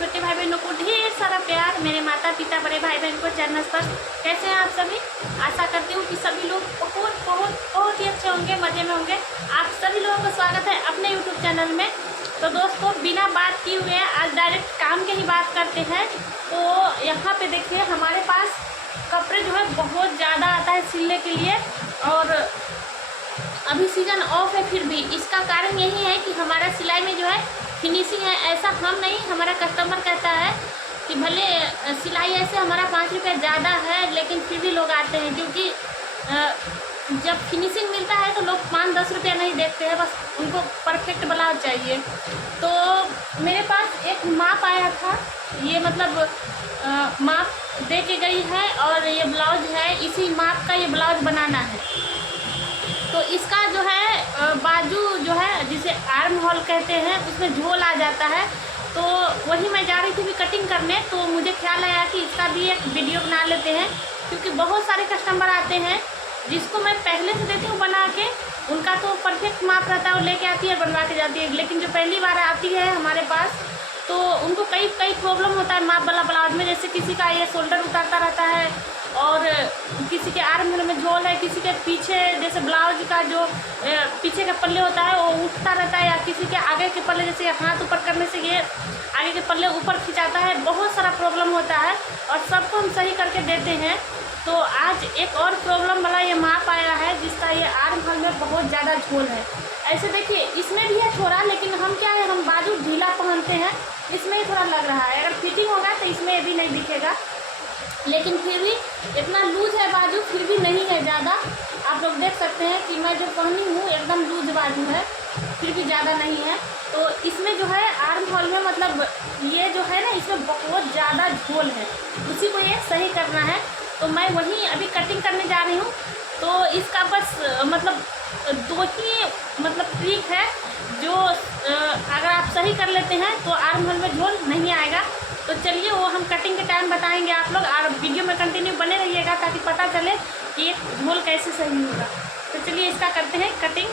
छोटे भाई बहनों को ढेर सारा प्यार, मेरे माता पिता बड़े भाई बहन को चैनल पर। कैसे हैं आप सभी? आशा करती हूँ कि सभी लोग बहुत बहुत बहुत ही अच्छे होंगे, मज़े में होंगे। आप सभी लोगों का स्वागत है अपने यूट्यूब चैनल में। तो दोस्तों, बिना बात किए हुए आज डायरेक्ट काम की ही बात करते हैं। तो यहाँ पे देखिए, हमारे पास कपड़े जो है बहुत ज़्यादा आता है सिलने के लिए, और अभी सीज़न ऑफ है। फिर भी इसका कारण यही है कि हमारा सिलाई में जो है फिनिशिंग है। ऐसा हम नहीं, हमारा कस्टमर कहता है कि भले सिलाई ऐसे हमारा 5 रुपये ज़्यादा है, लेकिन फिर भी लोग आते हैं, क्योंकि जब फिनिशिंग मिलता है तो लोग 5-10 रुपया नहीं देखते हैं, बस उनको परफेक्ट ब्लाउज चाहिए। तो मेरे पास एक माप आया था, ये मतलब माप दे के गई है, और ये ब्लाउज है, इसी माप का ये ब्लाउज बनाना है। तो इसका जो है बाजू जो है, जिसे आर्म होल कहते हैं, उसमें झोल आ जाता है। तो वही मैं जा रही थी भी कटिंग करने, तो मुझे ख्याल आया कि इसका भी एक वीडियो बना लेते हैं, क्योंकि बहुत सारे कस्टमर आते हैं जिसको मैं पहले से देती हूँ बना के। उनका तो परफेक्ट माप रहता है, वो लेके आती है, बनवा के जाती है। लेकिन जो पहली बार आती है हमारे पास, तो उनको कई प्रॉब्लम होता है माप वाला ब्लाउज में। जैसे किसी का ये शोल्डर उतारता रहता है, और किसी के आर्म होल में झोल है, किसी के पीछे जैसे ब्लाउज का जो पीछे का पल्ले होता है वो उठता रहता है, या किसी के आगे के पल्ले, जैसे हाथ ऊपर करने से ये आगे के पल्ले ऊपर खिंचाता है। बहुत सारा प्रॉब्लम होता है, और सबको हम सही करके देते हैं। तो आज एक और प्रॉब्लम वाला ये माप आया है, जिसका ये आर्म होल में बहुत ज़्यादा झोल है। ऐसे देखिए, इसमें भी है थोड़ा, लेकिन हम क्या है, हम बाजू ढीला पहनते हैं, इसमें ही थोड़ा लग रहा है। अगर फिटिंग होगा तो इसमें ये भी नहीं दिखेगा, लेकिन फिर भी इतना लूज है बाजू, फिर भी नहीं है ज़्यादा। आप लोग देख सकते हैं कि मैं जो पहनी हूँ एकदम लूज बाजू है, फिर भी ज़्यादा नहीं है। तो इसमें जो है आर्म होल में, मतलब ये जो है ना, इसमें बहुत ज़्यादा झोल है, उसी को ये सही करना है। तो मैं वहीं अभी कटिंग करने जा रही हूँ। तो इसका बस मतलब 2 ही मतलब ट्रिक है, जो अगर आप सही कर लेते हैं तो आर्म होल में झोल नहीं आएगा। तो चलिए, वो हम कटिंग के टाइम बताएंगे आप लोग, और वीडियो में कंटिन्यू बने रहिएगा, ताकि पता चले कि ये झोल कैसे सही होगा। तो चलिए इसका करते हैं कटिंग।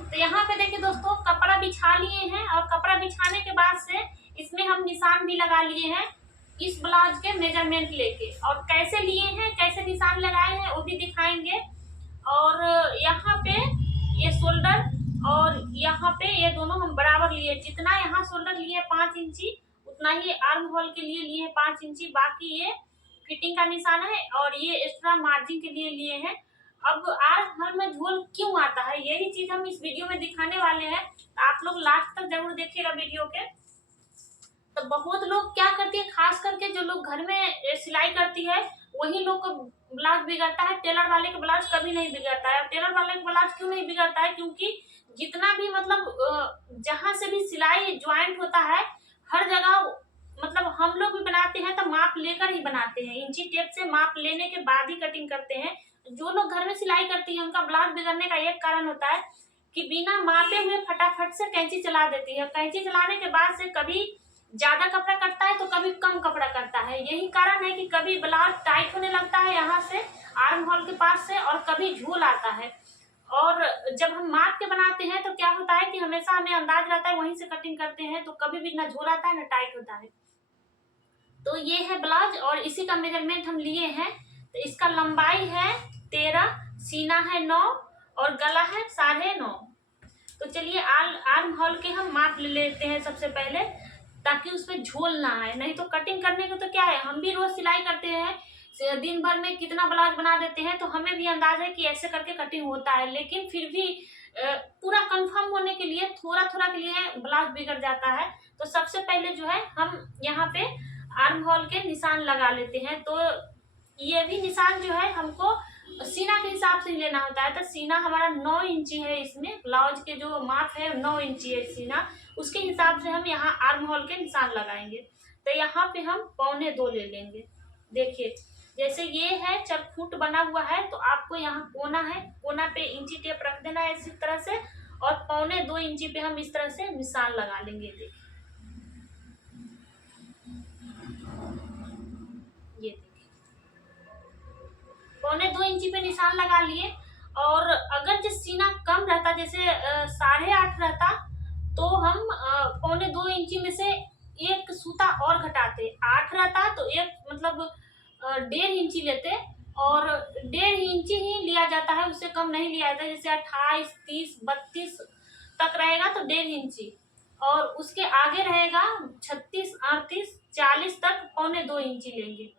तो यहाँ पे देखिए दोस्तों, कपड़ा बिछा लिए हैं, और कपड़ा बिछाने के बाद से इसमें हम निशान भी लगा लिए हैं, इस ब्लाउज के मेजरमेंट लेके। और कैसे लिए हैं, कैसे निशान लगाए हैं, वो भी दिखाएंगे। और यहाँ पे ये शोल्डर, और यहाँ पे ये दोनों हम बराबर लिए। जितना यहाँ शोल्डर लिए 5 इंची, उतना ही आर्म होल के लिए लिए 5 इंची। बाकी ये फिटिंग का निशान है, और ये एक्स्ट्रा मार्जिन के लिए लिए हैं। अब आर्म होल में झोल क्यों आता है, यही चीज हम इस वीडियो में दिखाने वाले हैं। तो आप लोग लास्ट तक जरूर देखिएगा वीडियो के। तो बहुत लोग क्या करती है, खास करके जो लोग घर में सिलाई करती है, वही लोग को ब्लाउज बिगड़ता है। टेलर वाले के ब्लाउज कभी नहीं बिगड़ता है। टेलर वाले के ब्लाउज क्यों नहीं बिगड़ता है? क्योंकि जितना भी मतलब जहाँ से भी सिलाई ज्वाइंट होता है, हर जगह मतलब हम लोग भी बनाते हैं तो माप लेकर ही बनाते हैं। इंची टेप से माप लेने के बाद ही कटिंग करते हैं। जो लोग घर में सिलाई करती है, उनका ब्लाउज बिगड़ने का एक कारण होता है कि बिना मापे हुए फटाफट से कैंची चला देती है। कैंची चलाने के बाद से कभी ज्यादा कपड़ा कटता है, तो कभी कम कपड़ा कटता है। यही कारण है कि कभी ब्लाउज टाइट होने लगता है यहाँ से आर्म होल के पास से, और कभी झोल आता है। और जब हम माप के बनाते हैं तो क्या होता है कि हमेशा हमें अंदाज रहता है, वहीं से कटिंग करते हैं, तो कभी भी ना झोल आता है ना टाइट होता है। तो ये है ब्लाउज, और इसी का मेजरमेंट हम लिए हैं। तो इसका लंबाई है 13, सीना है 9, और गला है 9.5। तो चलिए आर्म होल के हम माप ले लेते हैं सबसे पहले, ताकि उसमें झोल ना आए। नहीं तो कटिंग करने को तो क्या है, हम भी रोज सिलाई करते हैं, दिन भर में कितना ब्लाउज बना देते हैं, तो हमें भी अंदाज है कि ऐसे करके कटिंग होता है। लेकिन फिर भी पूरा कंफर्म होने के लिए थोड़ा थोड़ा के लिए ब्लाउज बिगड़ जाता है। तो सबसे पहले जो है हम यहाँ पे आर्म होल के निशान लगा लेते हैं। तो ये भी निशान जो है हमको सीना के हिसाब से लेना होता है। तो सीना हमारा 9 इंची है, इसमें ब्लाउज के जो माप है 9 इंची है सीना, उसके हिसाब से हम यहाँ आर्म होल के निशान लगाएंगे। तो यहाँ पे हम 1.25 ले लेंगे। देखिए, जैसे ये है 4 फुट बना हुआ है, तो आपको यहाँ कोना है, कोना पे इंची टेप रख देना है इसी तरह से, और 1.25 इंची पे हम इस तरह से निशान लगा लेंगे। देखिए, ये देखिए 1.25 इंची पे निशान लगा लिए। और अगर जो सीना कम रहता, जैसे 8.5 रहता, तो हम 1.25 इंची में से एक सूता और घटाते, 8 रहता तो एक मतलब 1.5 इंची लेते, और 1.5 इंची ही लिया जाता है, उससे कम नहीं लिया जाता। जैसे 28, 30, 32 तक रहेगा तो 1.5 इंची, और उसके आगे रहेगा 36, 38, 40 तक 1.25 इंची लेंगे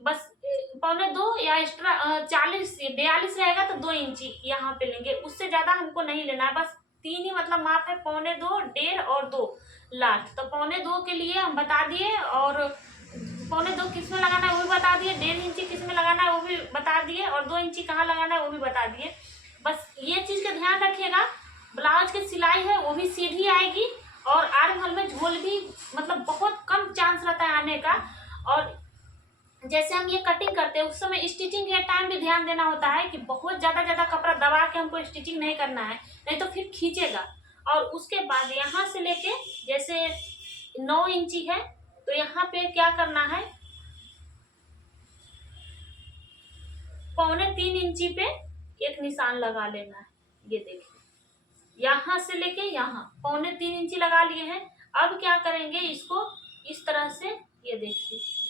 बस। 1.25 या एक्स्ट्रा 40, 42 रहेगा तो 2 इंची यहाँ पे लेंगे, उससे ज्यादा हमको नहीं लेना है। बस 3 ही मतलब माप है, 1.25, 1.5 और 2 लास्ट। तो 1.25 के लिए हम बता दिए, और 1.25 किस में लगाना है वो भी बता दिए, 1.5 इंची किस में लगाना है वो भी बता दिए, और 2 इंची कहाँ लगाना है वो भी बता दिए। बस ये चीज का ध्यान रखिएगा, ब्लाउज की सिलाई है वो भी सीधी आएगी, और आर्म होल में झोल भी मतलब बहुत कम चांस रहता है आने का। और जैसे हम ये कटिंग करते हैं उस समय स्टिचिंग के टाइम भी ध्यान देना होता है कि बहुत ज्यादा कपड़ा दबा के हमको स्टिचिंग नहीं करना है, नहीं तो फिर खींचेगा। और उसके बाद यहाँ से लेके जैसे 9 इंची है तो यहाँ पे क्या करना है, 3.25 इंची पे एक निशान लगा लेना है। ये देखिए यहाँ से लेके यहाँ 3.25 इंची लगा लिए हैं। अब क्या करेंगे, इसको इस तरह से, ये देखिए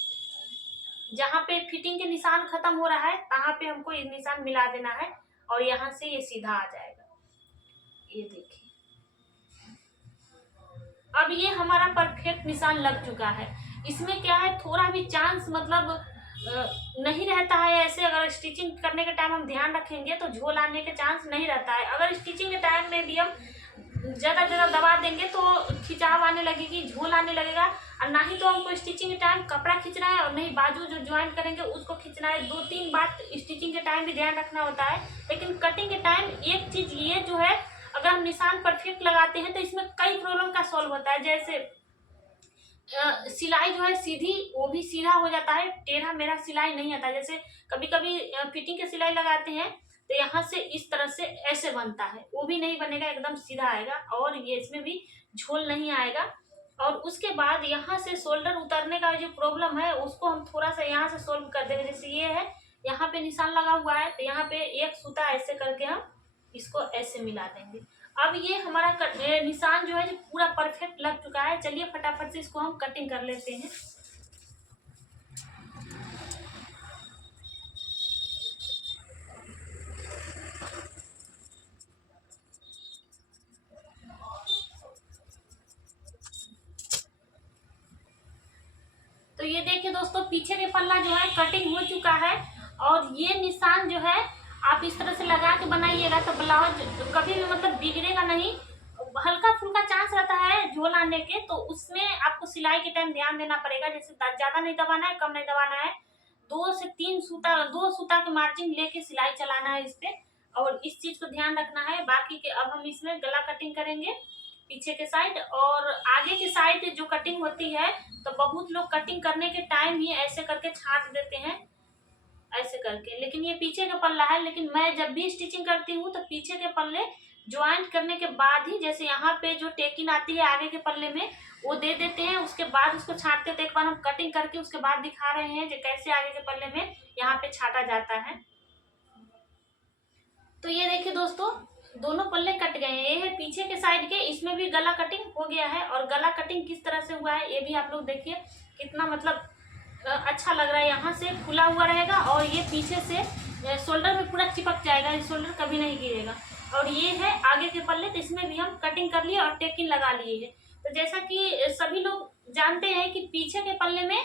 जहाँ पे फिटिंग के निशान खत्म हो रहा है तहाँ पे हमको ये निशान मिला देना है, और यहाँ से ये सीधा आ जाएगा। ये देखिए अब ये हमारा परफेक्ट निशान लग चुका है। इसमें क्या है, थोड़ा भी चांस मतलब नहीं रहता है। ऐसे अगर स्टिचिंग करने के टाइम हम ध्यान रखेंगे तो झोल आने के चांस नहीं रहता है। अगर स्टिचिंग के टाइम में भी हम ज्यादा दबा देंगे तो खिंचाव आने लगेगी, झोल आने लगेगा, और ना ही तो हमको स्टिचिंग के टाइम कपड़ा खींचना है, और नहीं बाजू जो ज्वाइंट करेंगे उसको खींचना है। 2-3 बात स्टिचिंग के टाइम भी ध्यान रखना होता है। लेकिन कटिंग के टाइम एक चीज ये जो है, अगर हम निशान परफेक्ट लगाते हैं तो इसमें कई प्रॉब्लम का सॉल्व होता है। जैसे सिलाई जो है सीधी, वो भी सीधा हो जाता है, टेढ़ा मेरा सिलाई नहीं आता। जैसे कभी कभी फिटिंग के सिलाई लगाते हैं तो यहाँ से इस तरह से ऐसे बनता है, वो भी नहीं बनेगा, एकदम सीधा आएगा, और ये इसमें भी झोल नहीं आएगा। और उसके बाद यहाँ से शोल्डर उतरने का जो प्रॉब्लम है उसको हम थोड़ा सा यहाँ से सोल्व कर देंगे। जैसे ये है, यहाँ पे निशान लगा हुआ है तो यहाँ पे एक सूता ऐसे करके हम इसको ऐसे मिला देंगे। अब ये हमारा निशान जो है जो पूरा परफेक्ट लग चुका है। चलिए फटाफट से इसको हम कटिंग कर लेते हैं। तो ये देखिए दोस्तों, पीछे के पल्ला जो है कटिंग हो चुका है, और ये निशान जो है आप इस तरह से लगा के बनाइएगा तो ब्लाउज कभी भी मतलब बिगड़ेगा नहीं। हल्का फुल्का चांस रहता है झोल आने के, तो उसमें आपको सिलाई के टाइम ध्यान देना पड़ेगा। जैसे ज्यादा नहीं दबाना है, कम नहीं दबाना है, 2 से 3 सूता, 2 सूता के मार्जिन लेके सिलाई चलाना है इस पे, और इस चीज को ध्यान रखना है। बाकी के अब हम इसमें गला कटिंग करेंगे पीछे के साइड, और आगे के साइड जो कटिंग होती है तो बहुत लोग कटिंग करने के टाइम ही ऐसे करके छाट देते हैं, ऐसे करके। लेकिन ये पीछे का पल्ला है, लेकिन मैं जब भी स्टिचिंग करती हूँ तो पीछे के पल्ले ज्वाइंट करने के बाद ही, जैसे यहाँ पे जो टेकिंग आती है आगे के पल्ले में वो दे देते हैं, उसके बाद उसको छाटते थे। एक बार हम कटिंग करके उसके बाद दिखा रहे हैं जो कैसे आगे के पल्ले में यहाँ पे छाटा जाता है। तो ये देखिए दोस्तों, दोनों पल्ले कट गए हैं। ये है पीछे के साइड के, इसमें भी गला कटिंग हो गया है, और गला कटिंग किस तरह से हुआ है ये भी आप लोग देखिए, कितना मतलब अच्छा लग रहा है। यहाँ से खुला हुआ रहेगा, और ये पीछे से शोल्डर में पूरा चिपक जाएगा, ये शोल्डर कभी नहीं गिरेगा। और ये है आगे के पल्ले, तो इसमें भी हम कटिंग कर लिए और टेकिंग लगा लिए है। तो जैसा कि सभी लोग जानते हैं कि पीछे के पल्ले में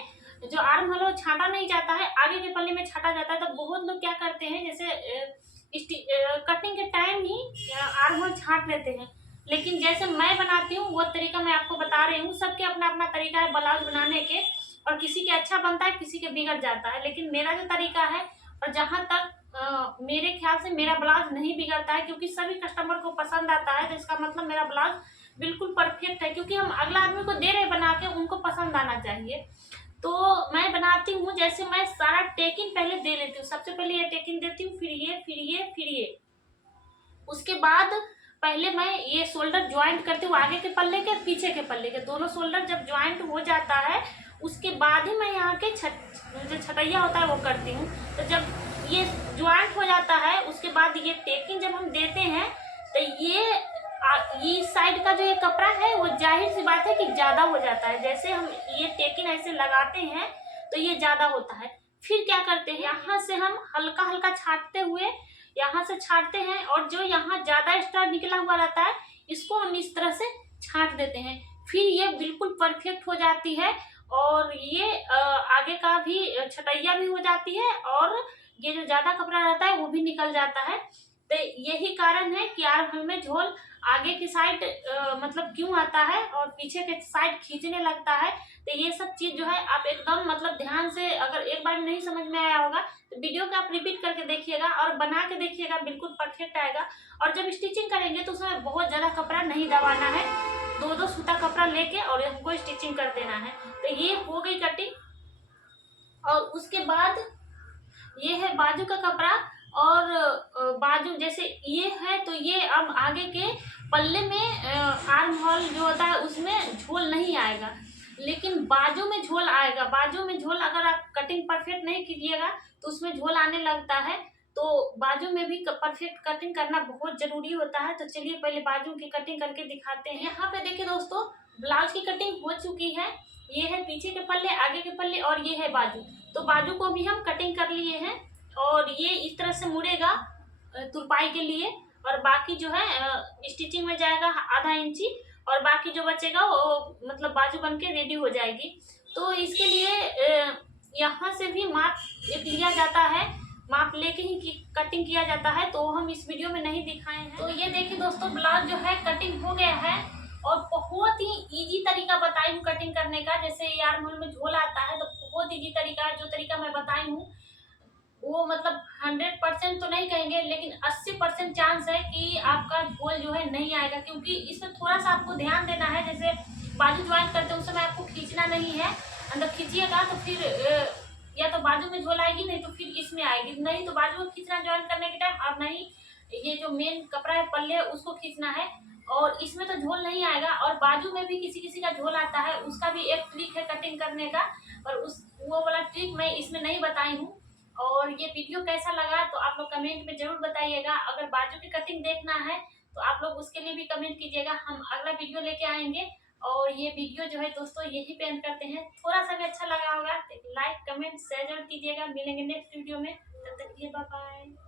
जो आर्म होल छाटा नहीं जाता है, आगे के पल्ले में छाटा जाता है। तो बहुत लोग क्या करते हैं, जैसे कटिंग के टाइम ही आर्म होल छाट लेते हैं, लेकिन जैसे मैं बनाती हूँ वो तरीका मैं आपको बता रही हूँ। सबके अपना अपना तरीका है ब्लाउज बनाने के, और किसी के अच्छा बनता है, किसी के बिगड़ जाता है। लेकिन मेरा जो तरीका है, और जहाँ तक मेरे ख्याल से मेरा ब्लाउज नहीं बिगड़ता है, क्योंकि सभी कस्टमर को पसंद आता है, तो इसका मतलब मेरा ब्लाउज बिल्कुल परफेक्ट है, क्योंकि हम अगला आदमी को दे रहे बना के, उनको पसंद आना चाहिए। तो मैं बनाती हूँ, जैसे मैं सारा टेकिंग पहले दे लेती हूँ। सबसे पहले ये टेकिंग देती हूँ, फिर ये, फिर ये, फिर ये। उसके बाद पहले मैं ये शोल्डर ज्वाइंट करती हूँ, आगे के पल्ले के पीछे के पल्ले के दोनों शोल्डर जब ज्वाइंट हो जाता है उसके बाद ही मैं यहाँ के जो छटैया होता है वो करती हूँ। तो जब ये ज्वाइंट हो जाता है उसके बाद ये टेकिंग जब हम देते हैं तो ये साइड का जो ये कपड़ा है वो जाहिर सी बात है कि ज़्यादा हो जाता है। जैसे हम ये टेकिन ऐसे लगाते हैं तो ये ज़्यादा होता है। फिर क्या करते हैं, यहाँ से हम हल्का हल्का छाटते हुए यहाँ से छाटते हैं, और जो यहाँ ज़्यादा एक्स्ट्रा निकला हुआ रहता है इसको हम इस तरह से छाट देते हैं। फिर ये बिल्कुल परफेक्ट हो जाती है, और ये आगे का भी छटैया भी हो जाती है, और ये जो ज़्यादा कपड़ा रहता है वो भी निकल जाता है। तो यही कारण है कि यार हमें झोल आगे की साइड मतलब क्यों आता है और पीछे के साइड खींचने लगता है। तो ये सब चीज जो है आप एकदम मतलब ध्यान से, अगर एक बार नहीं समझ में आया होगा तो वीडियो को आप रिपीट करके देखिएगा और बना के देखिएगा, बिल्कुल परफेक्ट आएगा। और जब स्टिचिंग करेंगे तो उसमें बहुत ज्यादा कपड़ा नहीं दबाना है, 2-2 सूता कपड़ा लेके और हमको स्टिचिंग कर देना है। तो ये हो गई कटिंग। और उसके बाद ये है बाजू का कपड़ा, और बाजू जैसे ये है तो ये अब आगे के पल्ले में आर्म होल जो होता है उसमें झोल नहीं आएगा, लेकिन बाजू में झोल आएगा। बाजू में झोल अगर आप कटिंग परफेक्ट नहीं कीजिएगा तो उसमें झोल आने लगता है। तो बाजू में भी परफेक्ट कटिंग करना बहुत जरूरी होता है। तो चलिए पहले बाजू की कटिंग करके दिखाते हैं। यहाँ पे देखिए दोस्तों, ब्लाउज की कटिंग हो चुकी है। ये है पीछे के पल्ले, आगे के पल्ले, और ये है बाजू। तो बाजू को भी हम कटिंग कर लिए हैं, और ये इस तरह से मुड़ेगा तुरपाई के लिए, और बाकी जो है स्टिचिंग में जाएगा आधा इंची, और बाकी जो बचेगा वो मतलब बाजू बन के रेडी हो जाएगी। तो इसके लिए यहाँ से भी माप लिया जाता है, माप लेके ही कटिंग किया जाता है, तो हम इस वीडियो में नहीं दिखाए हैं। तो ये देखिए दोस्तों, ब्लाउज जो है कटिंग हो गया है, और बहुत ही इजी तरीका बताई हूँ कटिंग करने का। जैसे यार मुँह में झोल आता है तो बहुत इजी तरीका है, जो तरीका मैं बताई हूँ वो मतलब 100% तो नहीं कहेंगे, लेकिन 80% चांस है कि आपका झोल जो है नहीं आएगा, क्योंकि इसमें थोड़ा सा आपको ध्यान देना है। जैसे बाजू ज्वाइन करते हैं उस समय आपको खींचना नहीं है, अंदर खींचिएगा तो फिर या तो बाजू में झोल आएगी, नहीं तो फिर इसमें आएगी। नहीं तो बाजू में खींचना ज्वाइन करने के टाइम, और नहीं ये जो मेन कपड़ा है पल्ले उसको खींचना है, और इसमें तो झोल नहीं आएगा। और बाजू में भी किसी किसी का झोल आता है, उसका भी एक ट्रिक है कटिंग करने का, और वो वाला ट्रिक मैं इसमें नहीं बताई हूँ। और ये वीडियो कैसा लगा तो आप लोग कमेंट में जरूर बताइएगा। अगर बाजू की कटिंग देखना है तो आप लोग उसके लिए भी कमेंट कीजिएगा, हम अगला वीडियो लेके आएंगे। और ये वीडियो जो है दोस्तों यही पे एंड करते हैं। थोड़ा सा भी अच्छा लगा होगा तो लाइक कमेंट शेयर जरूर कीजिएगा। मिलेंगे नेक्स्ट वीडियो में, तब तक के लिए बाय बाय।